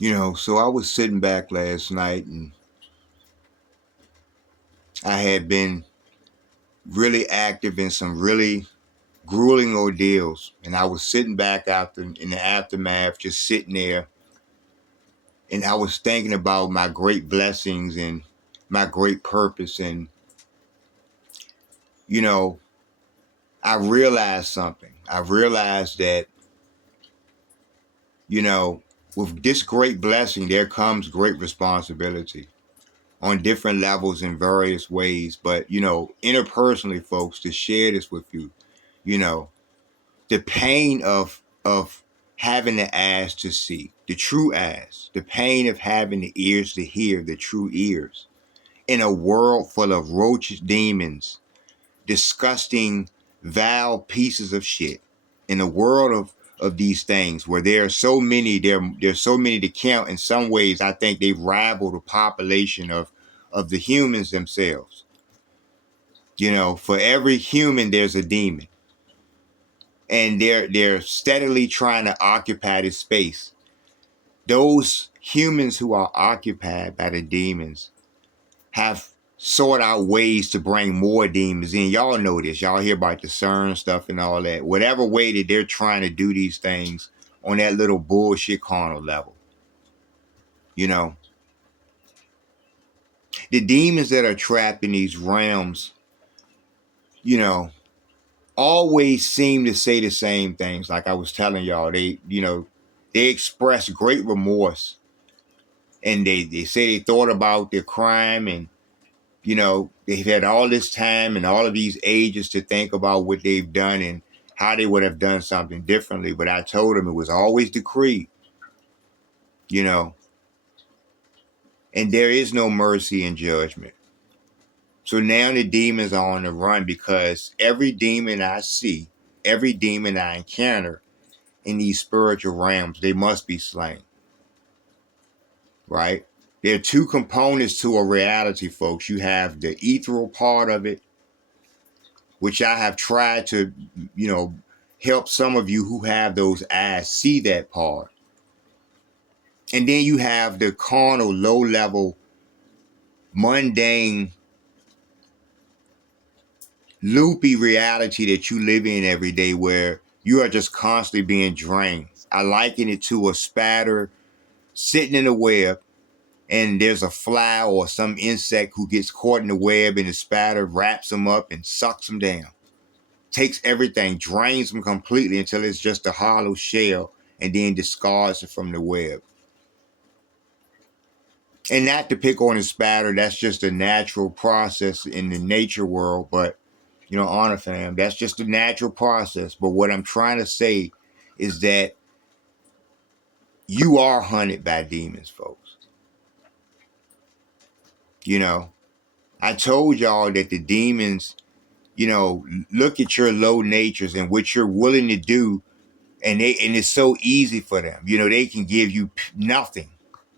So I was sitting back last night and I had been really active in some really grueling ordeals. And I was sitting back after in the aftermath, just sitting there. And I was thinking about my great blessings and my great purpose. And, you know, I realized something. I realized that, you know, with this great blessing, there comes great responsibility on different levels in various ways. But, interpersonally, folks, to share this with you, you know, the pain of having the eyes to see, the true eyes, the pain of having the ears to hear, the true ears, in a world full of roaches, demons, disgusting, vile pieces of shit, in a world of these things where there are so many, there's so many to count. In some ways, I think they rival the population of the humans themselves. For every human, there's a demon, and they're steadily trying to occupy this space. Those humans who are occupied by the demons have sought out ways to bring more demons in. Y'all know this. Y'all hear about the CERN stuff and all that. Whatever way that they're trying to do these things on that little bullshit carnal level. You know, the demons that are trapped in these realms, you know, always seem to say the same things. Like I was telling y'all, they express great remorse, and they say they thought about their crime, and they've had all this time and all of these ages to think about what they've done and how they would have done something differently. But I told them it was always decreed, you know, and there is no mercy and judgment. So now the demons are on the run because every demon I see, every demon I encounter in these spiritual realms, they must be slain, right? There are two components to a reality, folks. You have the ethereal part of it, which I have tried to, help some of you who have those eyes see that part. And then you have the carnal, low level, mundane, loopy reality that you live in every day where you are just constantly being drained. I liken it to a spider sitting in a web, and there's a fly or some insect who gets caught in the web, and the spider wraps them up and sucks them down. Takes everything, drains them completely until it's just a hollow shell, and then discards it from the web. And not to pick on the spider, that's just a natural process in the nature world. But, honor fam, that's just a natural process. But what I'm trying to say is that you are hunted by demons, folks. I told y'all that the demons, look at your low natures and what you're willing to do, and it's so easy for them. They can give you nothing.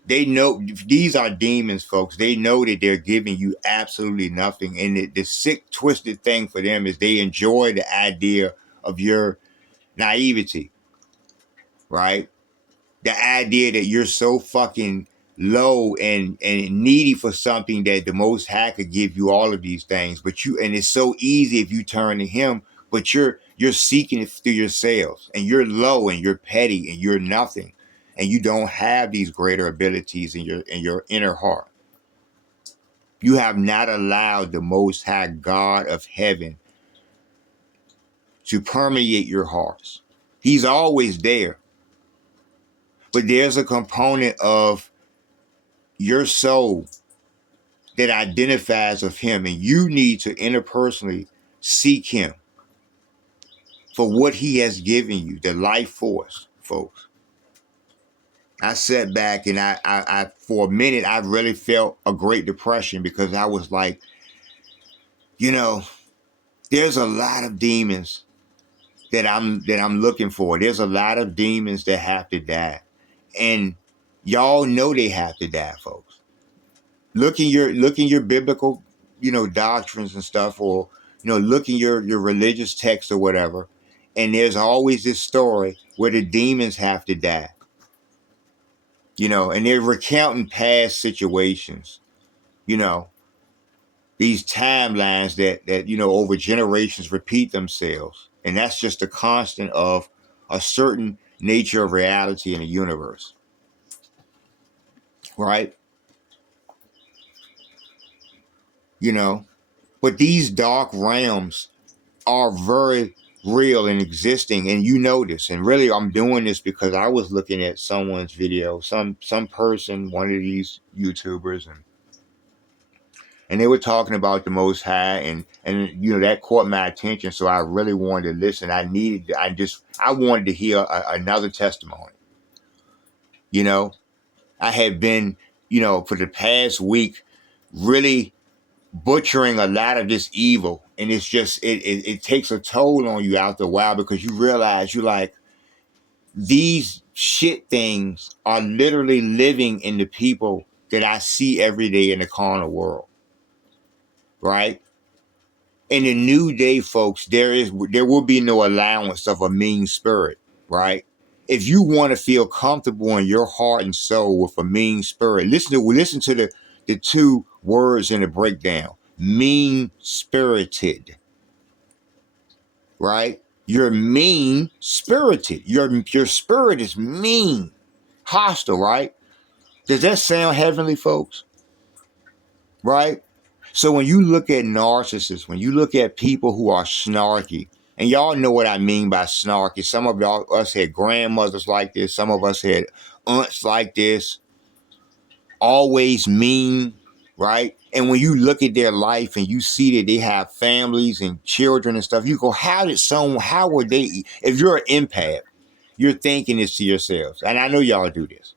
They know these are demons, folks. They know that they're giving you absolutely nothing. And the sick, twisted thing for them is they enjoy the idea of your naivety, right? The idea that you're so fucking low and needy for something that the Most High could give you all of these things. And it's so easy if you turn to Him, but you're seeking it through yourselves, and you're low and you're petty and you're nothing, and you don't have these greater abilities in your inner heart. You have not allowed the Most High God of heaven to permeate your hearts. He's always there, but there's a component of your soul that identifies with Him, and you need to interpersonally seek Him for what He has given you, the life force, folks. I sat back and I for a minute, I really felt a great depression because I was like, there's a lot of demons that I'm looking for. There's a lot of demons that have to die, and y'all know they have to die, folks. Look in your biblical, doctrines and stuff, or look in your religious text or whatever, and there's always this story where the demons have to die. And they're recounting past situations, you know, these timelines that over generations repeat themselves. And that's just a constant of a certain nature of reality in the universe, right? You know, but these dark realms are very real and existing, and you know this. And really, I'm doing this because I was looking at someone's video, some person, one of these YouTubers, and they were talking about the Most High, and that caught my attention. So I really wanted to listen. I wanted to hear another testimony. I had been, for the past week, really butchering a lot of this evil, and it's just it takes a toll on you after a while, because you realize you're like, these shit things are literally living in the people that I see every day in the carnal world, right? In the new day, folks, there will be no allowance of a mean spirit, right? If you want to feel comfortable in your heart and soul with a mean spirit, listen to the two words in the breakdown: mean spirited, right? You're mean spirited. Your spirit is mean, hostile, right? Does that sound heavenly, folks? Right? So when you look at narcissists, when you look at people who are snarky, and y'all know what I mean by snarky. Some of us had grandmothers like this. Some of us had aunts like this. Always mean, right? And when you look at their life and you see that they have families and children and stuff, you go, how would they, if you're an empath, you're thinking this to yourselves. And I know y'all do this.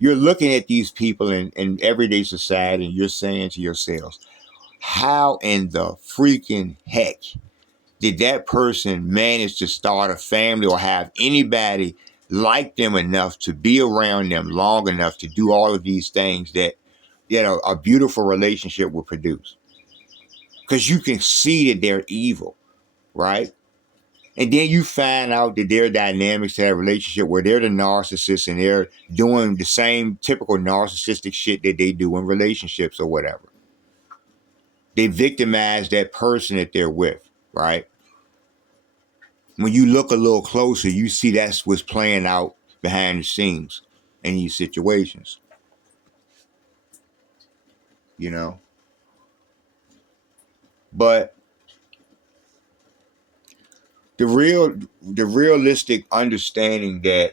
You're looking at these people in everyday society, and you're saying to yourselves, how in the freaking heck did that person manage to start a family or have anybody like them enough to be around them long enough to do all of these things that a beautiful relationship will produce? Because you can see that they're evil, right? And then you find out that their dynamics to that relationship, where they're the narcissist and they're doing the same typical narcissistic shit that they do in relationships or whatever. They victimize that person that they're with, right? When you look a little closer, you see that's what's playing out behind the scenes in these situations, you know? But the realistic understanding that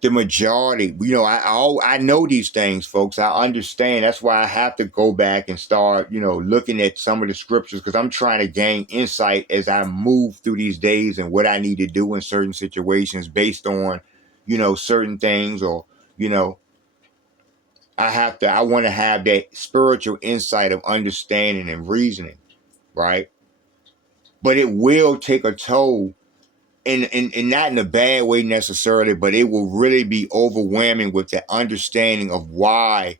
the majority, I know these things, folks. I understand. That's why I have to go back and start, looking at some of the scriptures, because I'm trying to gain insight as I move through these days and what I need to do in certain situations based on, certain things, or, I want to have that spiritual insight of understanding and reasoning, right? But it will take a toll, and not in a bad way necessarily, but it will really be overwhelming with the understanding of why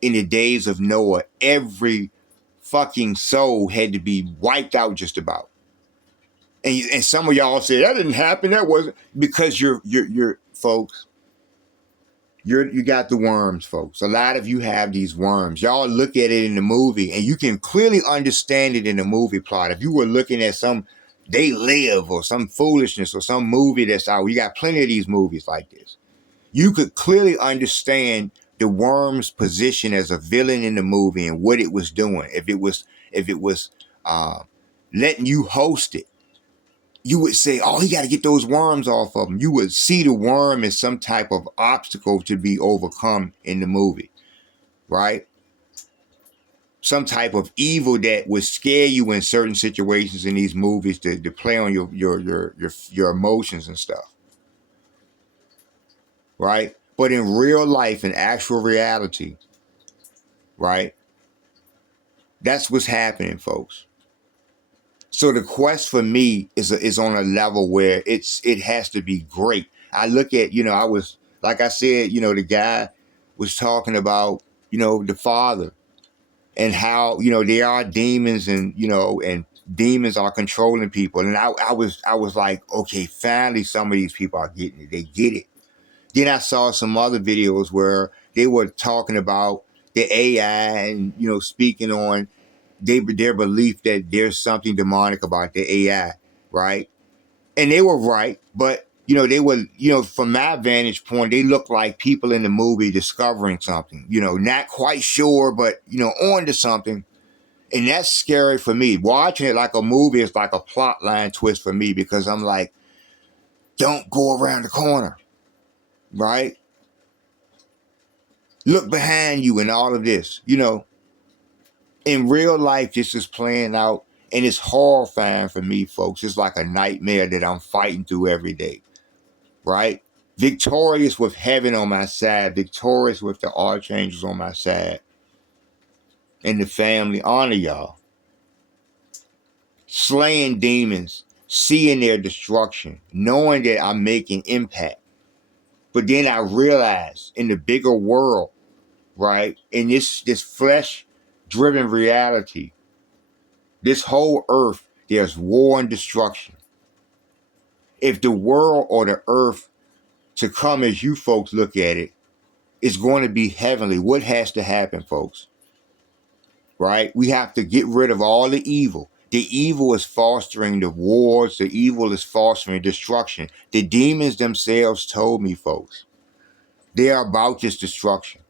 in the days of Noah, every fucking soul had to be wiped out just about. And some of y'all say that didn't happen. That wasn't because you're folks. You got the worms, folks. A lot of you have these worms. Y'all look at it in the movie, and you can clearly understand it in the movie plot. If you were looking at some They Live or some foolishness or some movie that's out, we got plenty of these movies like this. You could clearly understand the worm's position as a villain in the movie and what it was doing. If it was letting you host it, you would say, oh, he got to get those worms off of him. You would see the worm as some type of obstacle to be overcome in the movie, right? Some type of evil that would scare you in certain situations in these movies to play on your emotions and stuff, right? But in real life, in actual reality, right? That's what's happening, folks. So the quest for me is on a level where it has to be great. I look at, I was, like I said, the guy was talking about, the father, and how, there are demons, and demons are controlling people. And I was like, okay, finally some of these people are getting it. They get it. Then I saw some other videos where they were talking about the AI and, speaking on their belief that there's something demonic about the AI, right? And they were right, but they were, from my vantage point, they looked like people in the movie discovering something, not quite sure, but on to something. And that's scary for me. Watching it like a movie is like a plot line twist for me, because I'm like, don't go around the corner, right? Look behind you and all of this, In real life, this is playing out, and it's horrifying for me, folks. It's like a nightmare that I'm fighting through every day, right? Victorious with heaven on my side, victorious with the archangels on my side, and the family. Honor y'all. Slaying demons, seeing their destruction, knowing that I'm making impact. But then I realized in the bigger world, right, in this flesh driven reality, this whole earth, there's war and destruction. If the world or the earth to come as you folks look at it is going to be heavenly, what has to happen, folks? Right? We have to get rid of all the evil. The evil is fostering the wars. The evil is fostering destruction. The demons themselves told me, folks, they are about this destruction.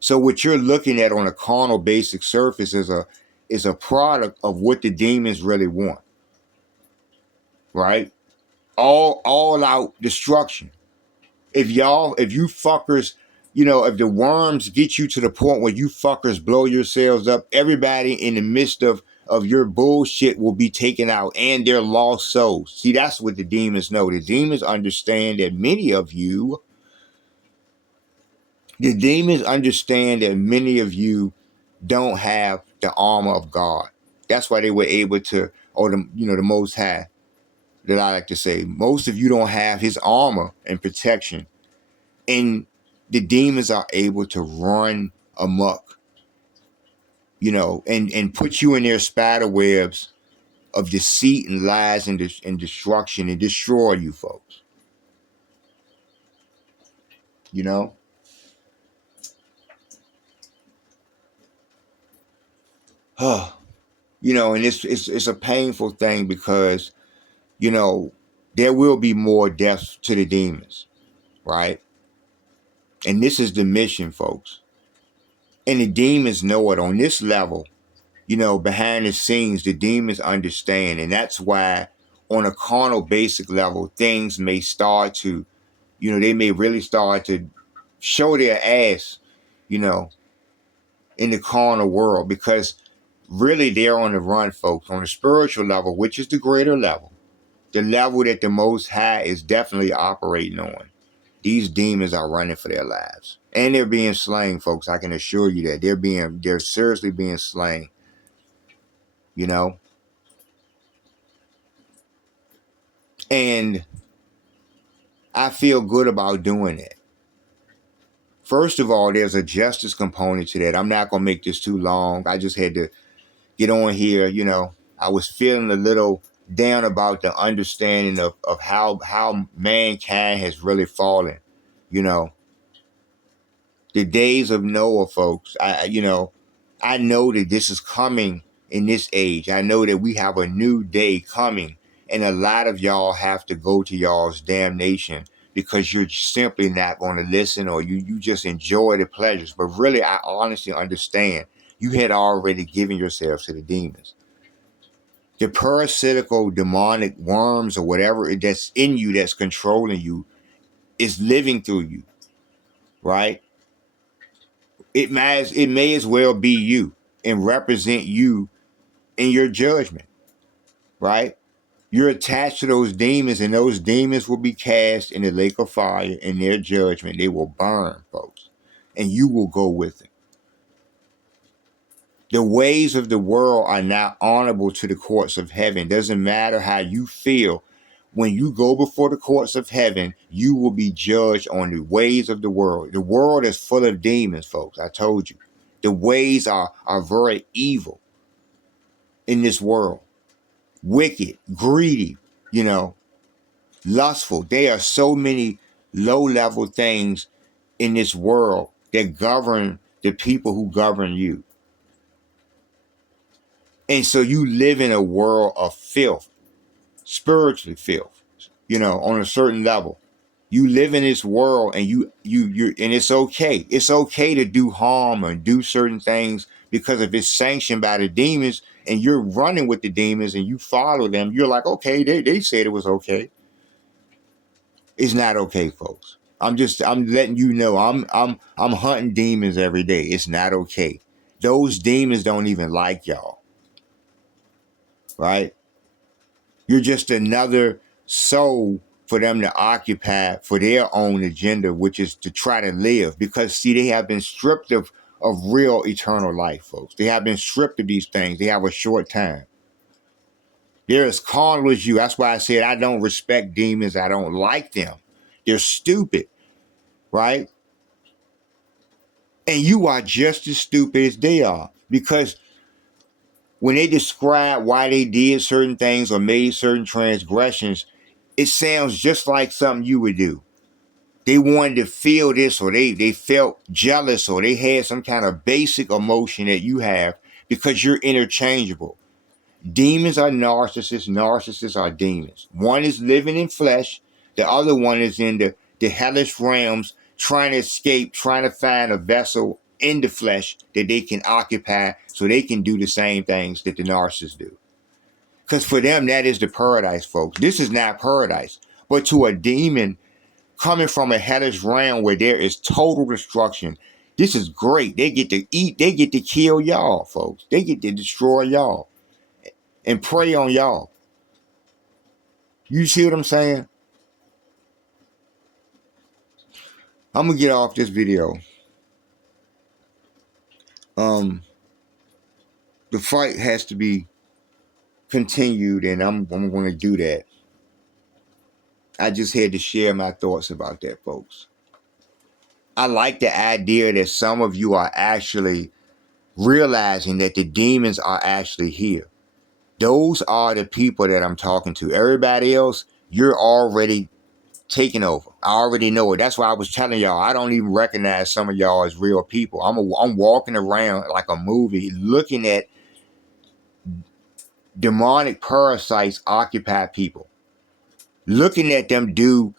So what you're looking at on a carnal basic surface is a product of what the demons really want. Right? All out destruction. If you fuckers, if the worms get you to the point where you fuckers blow yourselves up, everybody in the midst of your bullshit will be taken out, and their lost souls. See, that's what the demons know. The demons understand that many of you don't have the armor of God. That's why they were able to, or the Most High, that I like to say, most of you don't have his armor and protection. And the demons are able to run amok, and put you in their spider webs of deceit and lies and destruction, and destroy you folks. You know? And it's a painful thing, because, there will be more deaths to the demons, right? And this is the mission, folks. And the demons know it on this level. Behind the scenes, the demons understand. And that's why on a carnal basic level, things may start to, they may really start to show their ass, in the carnal world, because really they're on the run, folks. On the spiritual level, which is the greater level, the level that the Most High is definitely operating on, these demons are running for their lives. And they're being slain, folks. I can assure you that they're seriously being slain. And I feel good about doing it. First of all, there's a justice component to that. I'm not going to make this too long. I just had to get on here. I was feeling a little down about the understanding of how mankind has really fallen. The days of Noah, folks. I know that this is coming in this age. I know that we have a new day coming, and a lot of y'all have to go to y'all's damnation, because you're simply not going to listen, or you just enjoy the pleasures. But really, I honestly understand you had already given yourselves to the demons. The parasitical demonic worms or whatever that's in you, that's controlling you, is living through you, right? It may as well be you and represent you in your judgment, right? You're attached to those demons, and those demons will be cast in the lake of fire in their judgment. They will burn, folks, and you will go with them. The ways of the world are not honorable to the courts of heaven. Doesn't matter how you feel. When you go before the courts of heaven, you will be judged on the ways of the world. The world is full of demons, folks. I told you. The ways are very evil in this world. Wicked, greedy, lustful. There are so many low-level things in this world that govern the people who govern you. And so you live in a world of filth, spiritually filth, on a certain level. You live in this world and and it's okay. It's okay to do harm and do certain things because if it's sanctioned by the demons and you're running with the demons and you follow them, you're like, okay, they said it was okay. It's not okay, folks. I'm letting you know I'm hunting demons every day. It's not okay. Those demons don't even like y'all. Right? You're just another soul for them to occupy for their own agenda, which is to try to live. Because see, they have been stripped of real eternal life, folks. They have been stripped of these things. They have a short time. They're as carnal as you. That's why I said I don't respect demons. I don't like them. They're stupid, right? And you are just as stupid as they are. Because when they describe why they did certain things or made certain transgressions, it sounds just like something you would do. They wanted to feel this, or they felt jealous, or they had some kind of basic emotion that you have because you're interchangeable. Demons are narcissists. Narcissists are demons. One is living in flesh. The other one is in the hellish realms, trying to escape, trying to find a vessel in the flesh that they can occupy so they can do the same things that the narcissists do. Because for them, that is the paradise, folks. This is not paradise. But to a demon coming from a hellish realm where there is total destruction, this is great. They get to eat. They get to kill y'all, folks. They get to destroy y'all and prey on y'all. You see what I'm saying? I'm going to get off this video. The fight has to be continued, and I'm going to do that. I just had to share my thoughts about that, folks. I like the idea that some of you are actually realizing that the demons are actually here. Those are the people that I'm talking to. Everybody else, you're already taking over. I already know it. That's why I was telling y'all, I don't even recognize some of y'all as real people. I'm walking around like a movie looking at demonic parasites occupy people. Looking at them do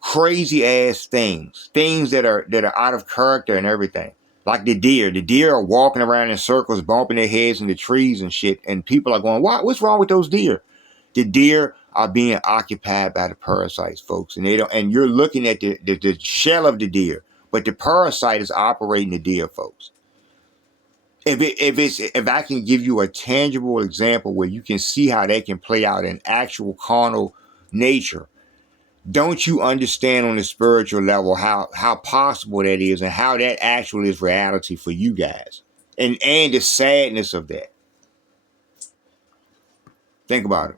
crazy ass things that are out of character and everything. Like the deer. The deer are walking around in circles, bumping their heads in the trees and shit. And people are going, "What? What's wrong with those deer?" The deer are being occupied by the parasites, folks. And they don't. And you're looking at the shell of the deer, but the parasite is operating the deer, folks. If I can give you a tangible example where you can see how that can play out in actual carnal nature, don't you understand on the spiritual level how possible that is and how that actually is reality for you guys and the sadness of that? Think about it.